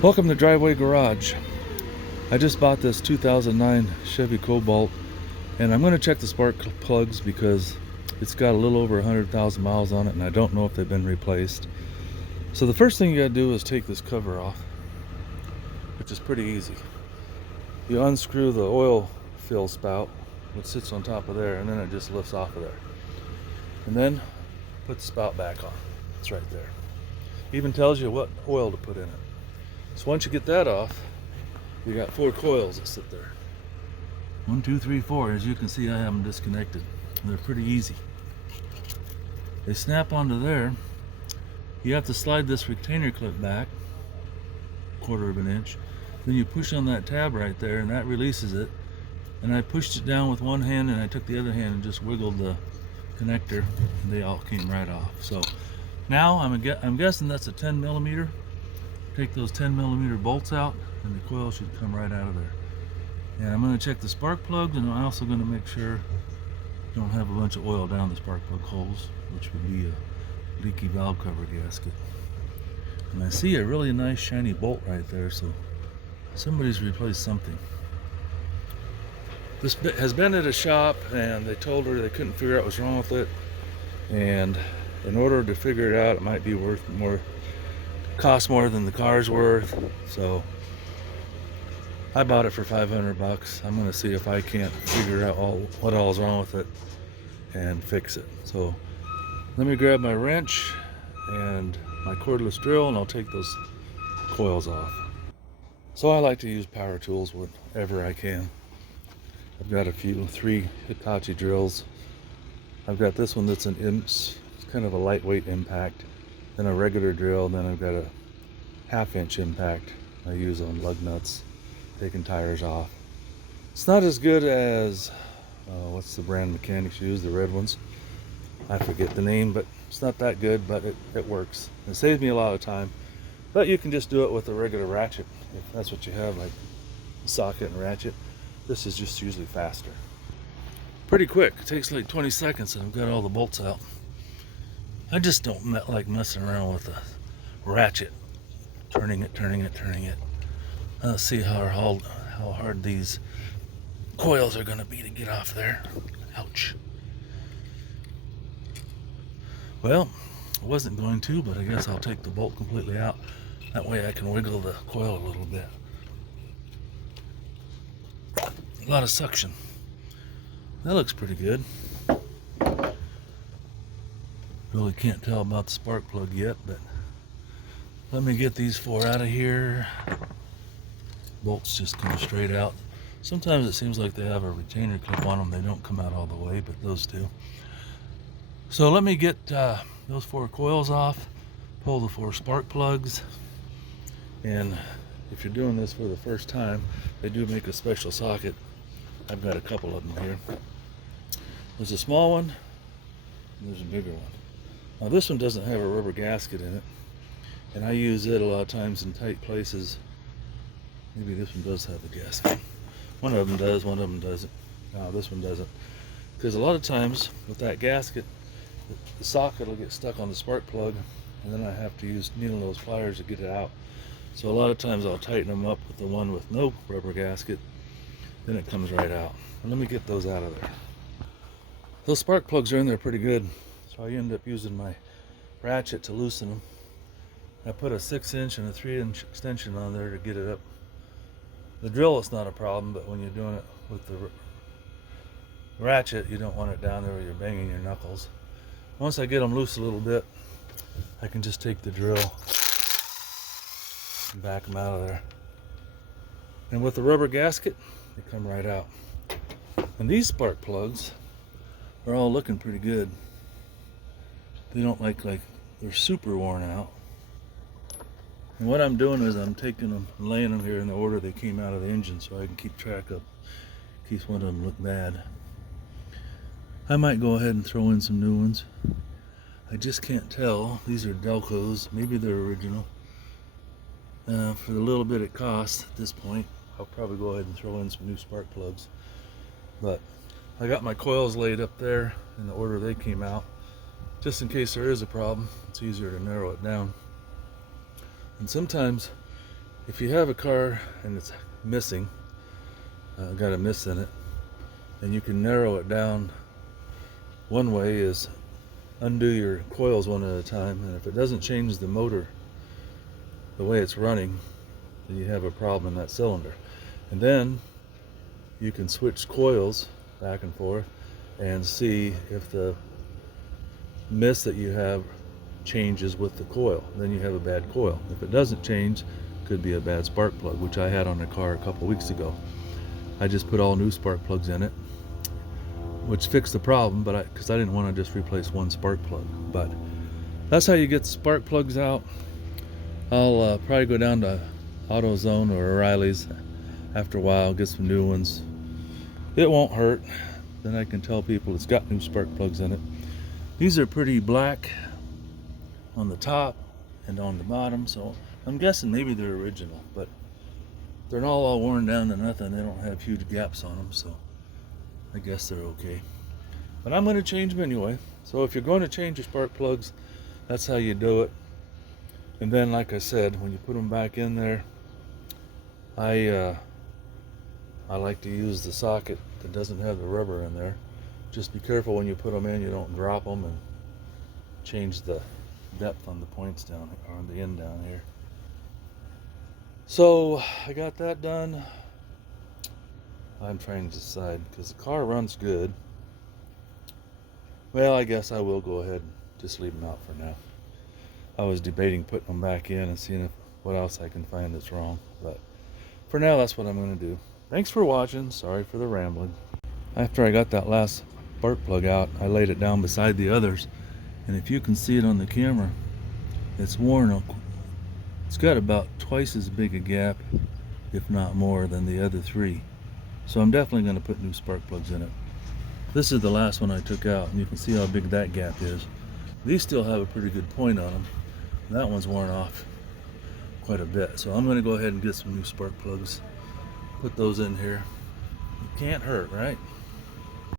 Welcome to Driveway Garage. I just bought this 2009 Chevy Cobalt and I'm going to check the spark plugs because it's got a little over 100,000 miles on it and I don't know if they've been replaced. So the first thing you got to do is take this cover off, which is pretty easy. You unscrew the oil fill spout, which sits on top of there, and then it just lifts off of there. And then put the spout back on. It's right there. Even tells you what oil to put in it. So once you get that off, you got 4 coils that sit there. 1, 2, 3, 4. As you can see, I have them disconnected. They're pretty easy. They snap onto there. You have to slide this retainer clip back, 1/4 of an inch. Then you push on that tab right there, and that releases it. And I pushed it down with one hand, and I took the other hand and just wiggled the connector, and they all came right off. So now I'm guessing that's a 10 millimeter. Take those 10 millimeter bolts out and the coil should come right out of there. And I'm going to check the spark plugs, and I'm also going to make sure you don't have a bunch of oil down the spark plug holes, which would be a leaky valve cover gasket. And I see a really nice shiny bolt right there, so somebody's replaced something. This has been at a shop and they told her they couldn't figure out what's wrong with it, and in order to figure it out, it might be worth more, cost more than the car's worth. So I bought it for 500 bucks. I'm going to see if I can't figure out what all is wrong with it and fix it. So let me grab my wrench and my cordless drill, and I'll take those coils off. So I like to use power tools whenever I can. I've got 3 Hitachi drills. I've got this one that's an IMPS. It's kind of a lightweight impact. Then a regular drill, then I've got a 1/2 inch impact I use on lug nuts, taking tires off. It's not as good as, what's the brand mechanics use, the red ones. I forget the name, but it's not that good, but it works. It saves me a lot of time. But you can just do it with a regular ratchet, if that's what you have, like a socket and ratchet. This is just usually faster. Pretty quick, it takes like 20 seconds and I've got all the bolts out. I just don't like messing around with a ratchet, turning it. Let's see how hard these coils are going to be to get off there. Ouch. Well, I wasn't going to, but I guess I'll take the bolt completely out. That way I can wiggle the coil a little bit. A lot of suction. That looks pretty good. Really can't tell about the spark plug yet, but let me get these 4 out of here. Bolts just come straight out. Sometimes it seems like they have a retainer clip on them. They don't come out all the way, but those do. So let me get those 4 coils off, pull the 4 spark plugs, and if you're doing this for the first time, they do make a special socket. I've got a couple of them here. There's a small one, and there's a bigger one. Now this one doesn't have a rubber gasket in it, and I use it a lot of times in tight places. Maybe this one does have a gasket. One of them does, one of them doesn't. No, this one doesn't. Because a lot of times with that gasket, the socket will get stuck on the spark plug, and then I have to use needle nose pliers to get it out. So a lot of times I'll tighten them up with the one with no rubber gasket, then it comes right out. And let me get those out of there. Those spark plugs are in there pretty good, so I end up using my ratchet to loosen them. I put a 6 inch and a 3 inch extension on there to get it up. The drill is not a problem, but when you're doing it with the ratchet, you don't want it down there where you're banging your knuckles. Once I get them loose a little bit, I can just take the drill and back them out of there. And with the rubber gasket, they come right out. And these spark plugs are all looking pretty good. They don't like they're super worn out. And what I'm doing is I'm taking them and laying them here in the order they came out of the engine so I can keep track of in case one of them look bad. I might go ahead and throw in some new ones. I just can't tell. These are Delcos. Maybe they're original. For the little bit it costs at this point, I'll probably go ahead and throw in some new spark plugs. But I got my coils laid up there in the order they came out. Just in case there is a problem, it's easier to narrow it down. And sometimes if you have a car and it's missing, got a miss in it, and you can narrow it down, one way is undo your coils one at a time, and if it doesn't change the motor the way it's running, then you have a problem in that cylinder. And then you can switch coils back and forth and see if the miss that you have changes with the coil. Then you have a bad coil. If it doesn't change, could be a bad spark plug, which I had on the car a couple weeks ago. I just put all new spark plugs in it, which fixed the problem, but because I didn't want to just replace one spark plug. But that's how you get the spark plugs out. I'll probably go down to AutoZone or O'Reilly's after a while, get some new ones. It won't hurt. Then I can tell people it's got new spark plugs in it. These are pretty black on the top and on the bottom, so I'm guessing maybe they're original, but they're not all worn down to nothing. They don't have huge gaps on them, so I guess they're okay. But I'm going to change them anyway. So if you're going to change your spark plugs, that's how you do it. And then, like I said, when you put them back in there, I like to use the socket that doesn't have the rubber in there. Just be careful when you put them in, you don't drop them and change the depth on the points down, or on the end down here. So I got that done. I'm trying to decide, because the car runs good. Well, I guess I will go ahead and just leave them out for now. I was debating putting them back in and seeing what else I can find that's wrong, but for now that's what I'm going to do. Thanks for watching. Sorry for the rambling. After I got that last spark plug out, I laid it down beside the others, and if you can see it on the camera, it's worn. It's got about twice as big a gap, if not more, than the other three. So I'm definitely going to put new spark plugs in it. This is the last one I took out, and you can see how big that gap is. These still have a pretty good point on them. That one's worn off quite a bit, so I'm going to go ahead and get some new spark plugs, put those in here. It can't hurt, right?